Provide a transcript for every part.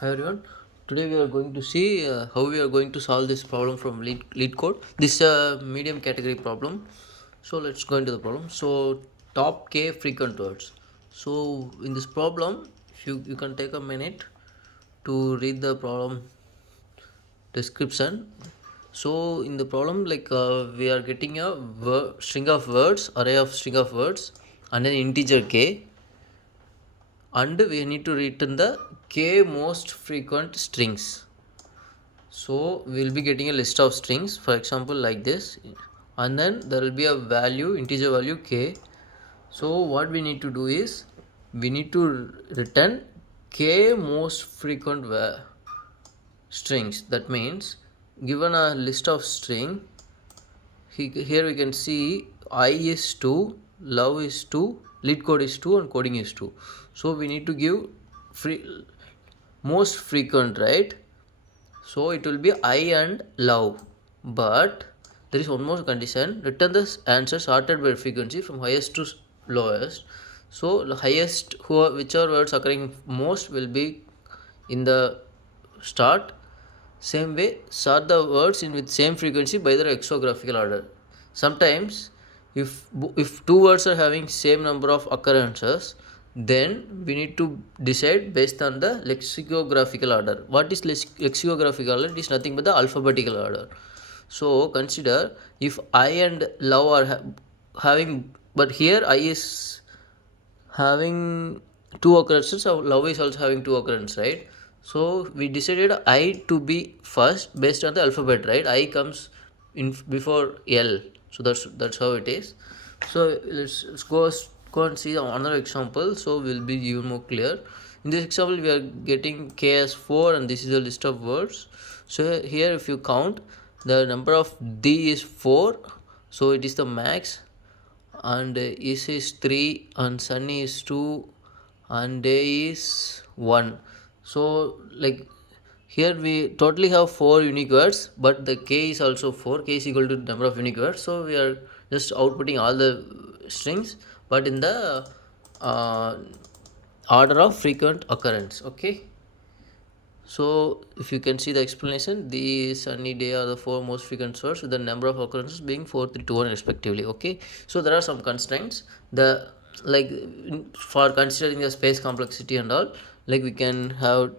Hi everyone. Today we are going to see how we are going to solve this problem from lead code. This is a medium category problem. So let's go into the problem. So top k frequent words. So in this problem, if you can take a minute to read the problem description. So in the problem, we are getting a string of words, array of string of words, and an integer k, and we need to return the k most frequent strings. So we'll be getting a list of strings, for example like this, and then there will be a value, integer value k. So what we need to do is we need to return k most frequent strings. That means given a list of string, here we can see I is 2, love is 2, lead code is 2, and coding is 2. So we need to give most frequent, right? So it will be I and love. But there is one more condition: return the answer sorted by frequency from highest to lowest. So the highest, whichever words occurring most will be in the start. Same way, sort the words in with same frequency by their lexicographical order. Sometimes, if two words are having same number of occurrences, then we need to decide based on the lexicographical order. What is lexicographical order? It is nothing but the alphabetical order. So consider if I and love are having, but here I is having two occurrences, so love is also having two occurrences, right? So we decided I to be first based on the alphabet, right? I comes in before L, so that's how it is. So let's go and see another example, so we'll be even more clear. In this example we are getting k as 4, and this is a list of words. So here if you count, the number of d is 4, so it is the max, and is 3, and sunny is 2, and day is 1. So like here we totally have 4 unique words, but the k is also 4. K is equal to number of unique words, so we are just outputting all the strings, but in the uh, order of frequent occurrence. Okay, so if you can see the explanation, the sunny day are the four most frequent source with the number of occurrences being 4, 3, 2, 1 respectively. Okay, so there are some constraints. The like for considering the space complexity and all, like we can have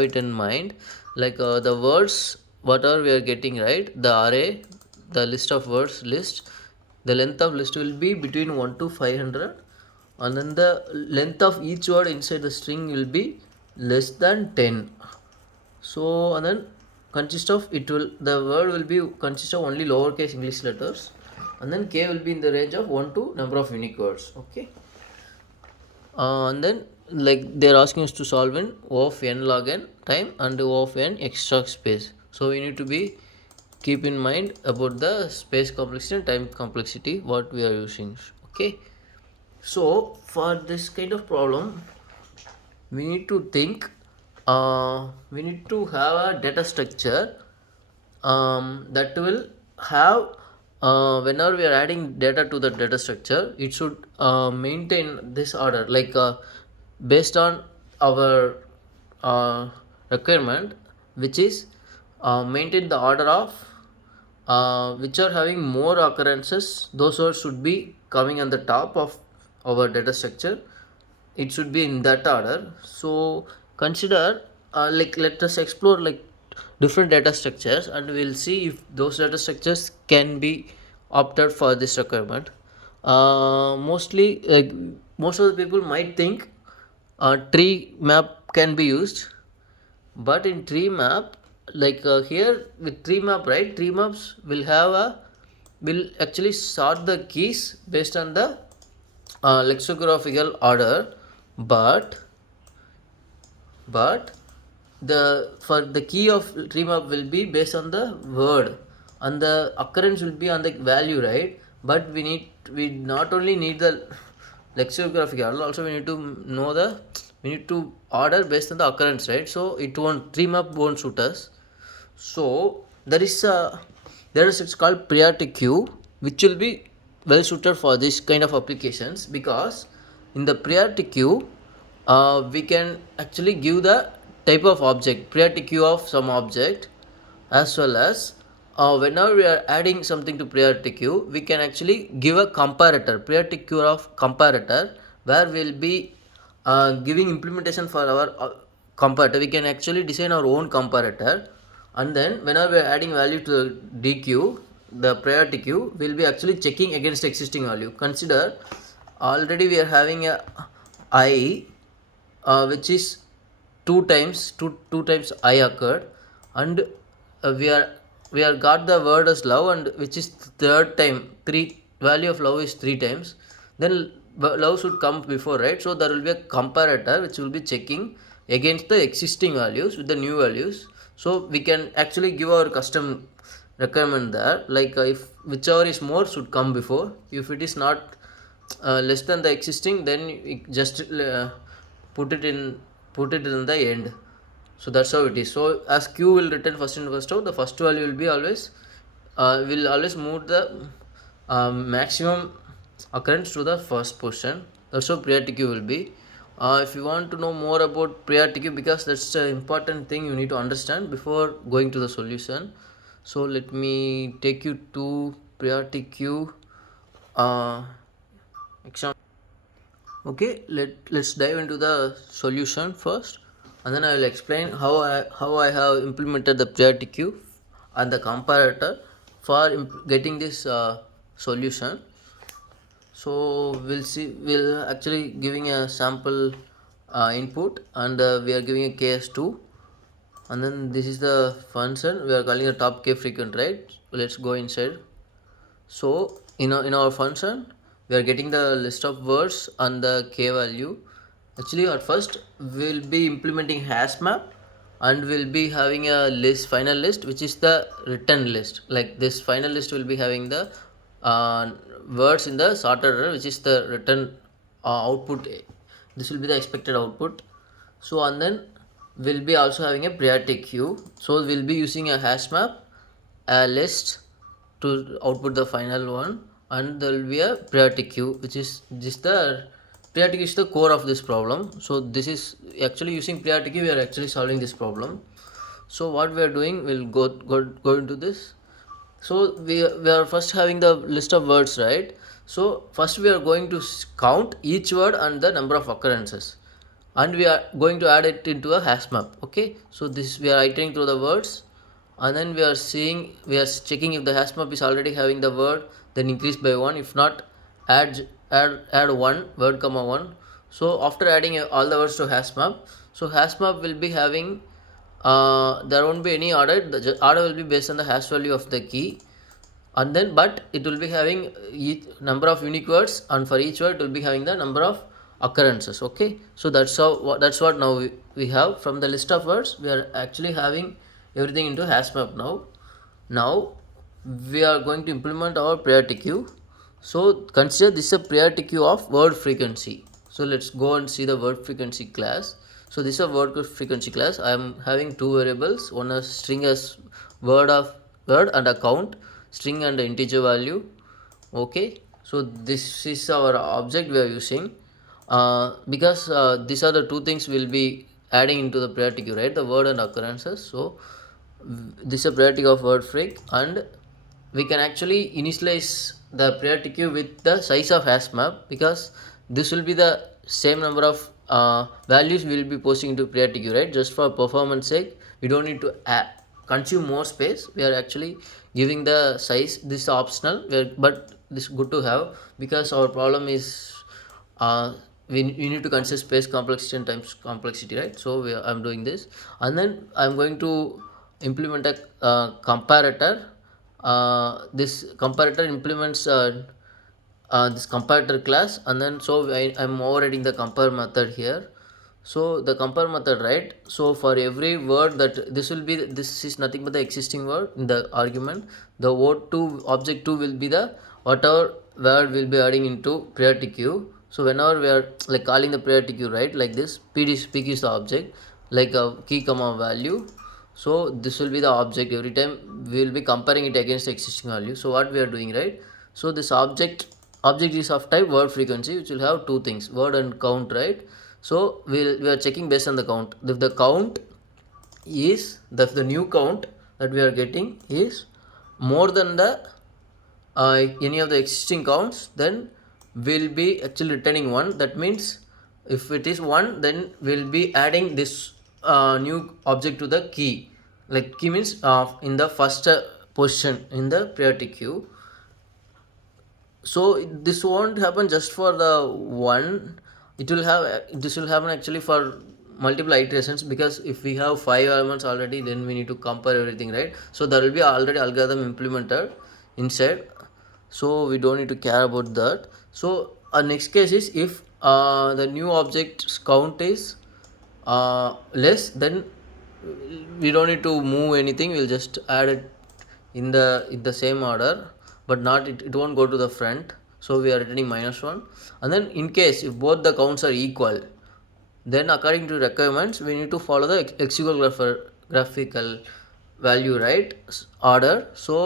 it in mind. The words whatever we are getting, right, the array, the list of words list, the length of list will be between 1 to 500, and then the length of each word inside the string will be less than 10. So and then consist of it will the word will be consist of only lowercase English letters, and then k will be in the range of 1 to number of unique words. Okay, and then like they're asking us to solve in O of n log n time and O of n extra space. So we need to be keep in mind about the space complexity and time complexity what we are using. Okay, so for this kind of problem we need to think, we need to have a data structure that will have, whenever we are adding data to the data structure, it should maintain this order, based on our requirement, which is maintain the order of which are having more occurrences, those words should be coming on the top of our data structure. It should be in that order. So consider, let us explore different data structures, and we'll see if those data structures can be opted for this requirement. Mostly, most of the people might think tree map can be used, but in tree map, here with tree map, right, tree maps will actually sort the keys based on the lexicographical order, but but the for the key of tree map will be based on the word, and the occurrence will be on the value, right? But we not only need the lexicographic order, also we need to know the we need to order based on the occurrence, right? So it won't tree map won't suit us. So there is it's called priority queue, which will be well suited for this kind of applications, because in the priority queue, we can actually give the type of object, priority queue of some object, as well as whenever we are adding something to priority queue, we can actually give a comparator, priority queue of comparator, where we'll be giving implementation for our comparator. We can actually design our own comparator, and then whenever we are adding value to the DQ, the priority queue, we'll be actually checking against existing value. Consider already we are having a I which is two times I occurred, and we are got the word as love, and which is third time, three value of love is three times, then love should come before, right? So there will be a comparator which will be checking against the existing values with the new values. So we can actually give our custom requirement there, like if whichever is more should come before. If it is not less than the existing, then we just put it in the end. So that's how it is. So as q will return first in first out, the first value will be always will always move the maximum occurrence to the first position. That's how priority queue will be. If you want to know more about priority queue, because that's an important thing you need to understand before going to the solution, so let me take you to priority queue example. Okay, let's dive into the solution first, and then I will explain how I have implemented the priority queue and the comparator for getting this solution. So we'll actually giving a sample input, and we are giving a KS2, and then this is the function we are calling a top K frequent, right? Let's go inside. So in our function, we are getting the list of words and the K value. Actually, at first we'll be implementing hash map, and we'll be having a final list, which is the return list. Like this final list will be having the uh, words in the sorted order, which is the return output. This will be the expected output. So and then we'll be also having a priority queue. So we'll be using a hash map, a list to output the final one, and there will be a priority queue, which is just the priority queue is the core of this problem. So this is actually using priority queue, we are actually solving this problem. So what we are doing, we'll go into this. So we are first having the list of words, right? So first we are going to count each word and the number of occurrences, and we are going to add it into a hash map. Okay, so this we are iterating through the words, and then we are checking if the hash map is already having the word, then increase by one. If not, add one word comma one. So after adding all the words to hash map, so hash map will be having there won't be any order. The order will be based on the hash value of the key, and then but it will be having each number of unique words, and for each word it will be having the number of occurrences. Okay, so that's what now we have from the list of words. We are actually having everything into hash map now we are going to implement our priority queue. So consider this is a priority queue of word frequency. So let's go and see the word frequency class. So this is a word frequency class. I am having two variables, one is string as word and a count, string and integer value. Okay, so this is our object we are using, because these are the two things we'll be adding into the priority queue, right? The word and occurrences. So this is a priority of word freq, and we can actually initialize the priority queue with the size of hash map, because this will be the same number of values we will be posting into priority queue, right? Just for performance sake, we don't need to consume more space. We are actually giving the size. This is optional, but this is good to have, because our problem is we need to consider space complexity and times complexity, right? So I'm doing this, and then I'm going to implement a comparator. This comparator implements this comparator class, and then so I'm overriding the compare method here. So the compare method, right? So for every word that this is nothing but the existing word in the argument. The word 2 object 2 will be the whatever word will be adding into priority queue. So whenever we are like calling the priority queue, right, like this, pk is the object, like a key comma value. So this will be the object. Every time we will be comparing it against the existing value. So what we are doing, right? So this object is of type word frequency, which will have two things, word and count, right? So we are checking based on the count. If the count is the new count that we are getting is more than the any of the existing counts, then we'll be actually returning 1. That means if it is 1, then we'll be adding this new object to the key. Like key means in the first position in the priority queue. So this won't happen just for the one. It will have this will happen actually for multiple iterations, because if we have 5 elements already, then we need to compare everything, right? So there will be already algorithm implemented inside, so we don't need to care about that. So our next case is if the new object's count is less, then we don't need to move anything, we'll just add it in the same order, but not it won't go to the front, so we are returning -1. And then in case if both the counts are equal, then according to requirements we need to follow the graphical value, right, order. So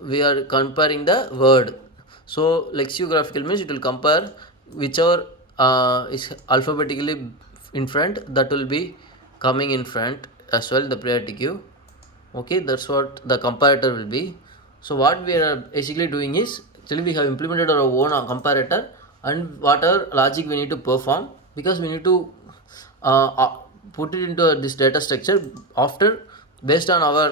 we are comparing the word. So lexicographical means it will compare whichever is alphabetically in front, that will be coming in front as well, the priority queue. Okay, that's what the comparator will be. So what we are basically doing is, actually we have implemented our own comparator, and whatever logic we need to perform, because we need to uh, uh, put it into this data structure after based on our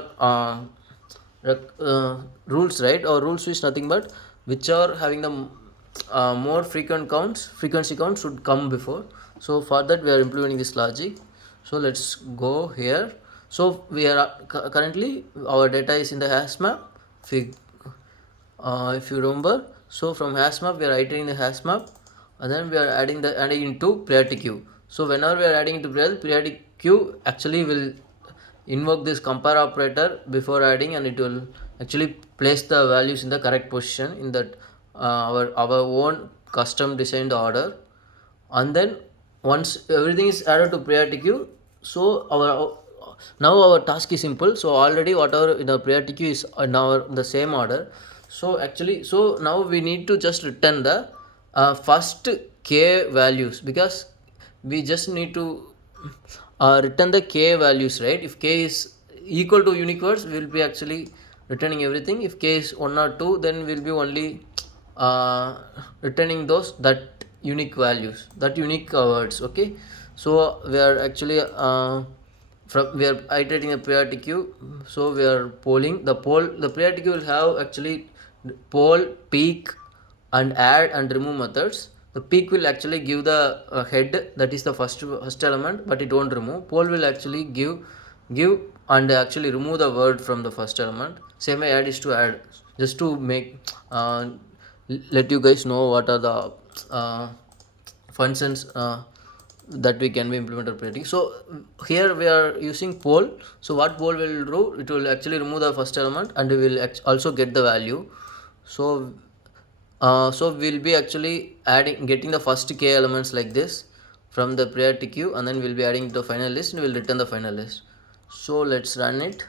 rules, right? Our rules is nothing but which are having the more frequency counts should come before. So for that we are implementing this logic. So let's go here. So we are currently our data is in the hash map. If you remember, so from hash map we are iterating the hash map, and then we are adding into priority queue. So whenever we are adding into priority queue, actually will invoke this compare operator before adding, and it will actually place the values in the correct position in that our own custom designed order. And then once everything is added to priority queue, so our now our task is simple. So already whatever in the priority queue is now the same order. So actually, so now we need to just return the first k values, because we just need to return the k values, right? If k is equal to unique words, we will be actually returning everything. If k is 1 or 2, then we'll be only returning those that unique values, that unique words. Okay, so we are actually we are iterating a priority queue. So we are polling the priority queue will have actually poll, peak, and add and remove methods. The peak will actually give the head, that is the first element, but it won't remove. Poll will actually give and actually remove the word from the first element. Same way add is to add, just to make let you guys know what are the functions that we can be implemented pretty. So here we are using poll. So what poll will do, it will actually remove the first element, and we will also get the value. So so we'll be actually getting the first k elements like this from the priority queue, and then we'll be adding the final list, and we'll return the final list. So let's run it.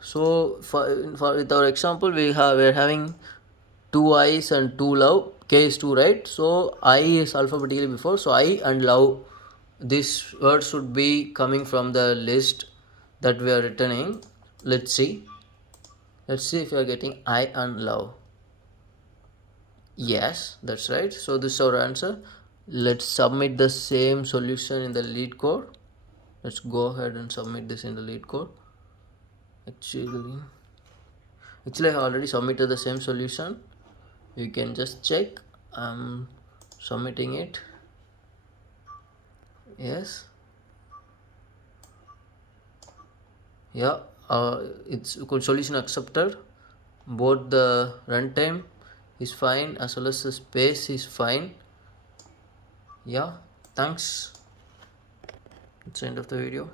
So for with our example, we're having 2 i's and 2 love. K is 2, right? So I is alphabetically before, so I and love, this word should be coming from the list that we are returning. Let's see if we are getting I and love. Yes, that's right. So this is our answer. Let's submit the same solution in the LeetCode. Let's go ahead and submit this in the LeetCode. Actually I already submitted the same solution. You can just check. I'm submitting it. Yes. Yeah, it's called solution accepted. Both the runtime is fine as well as the space is fine. Yeah, thanks. It's the end of the video.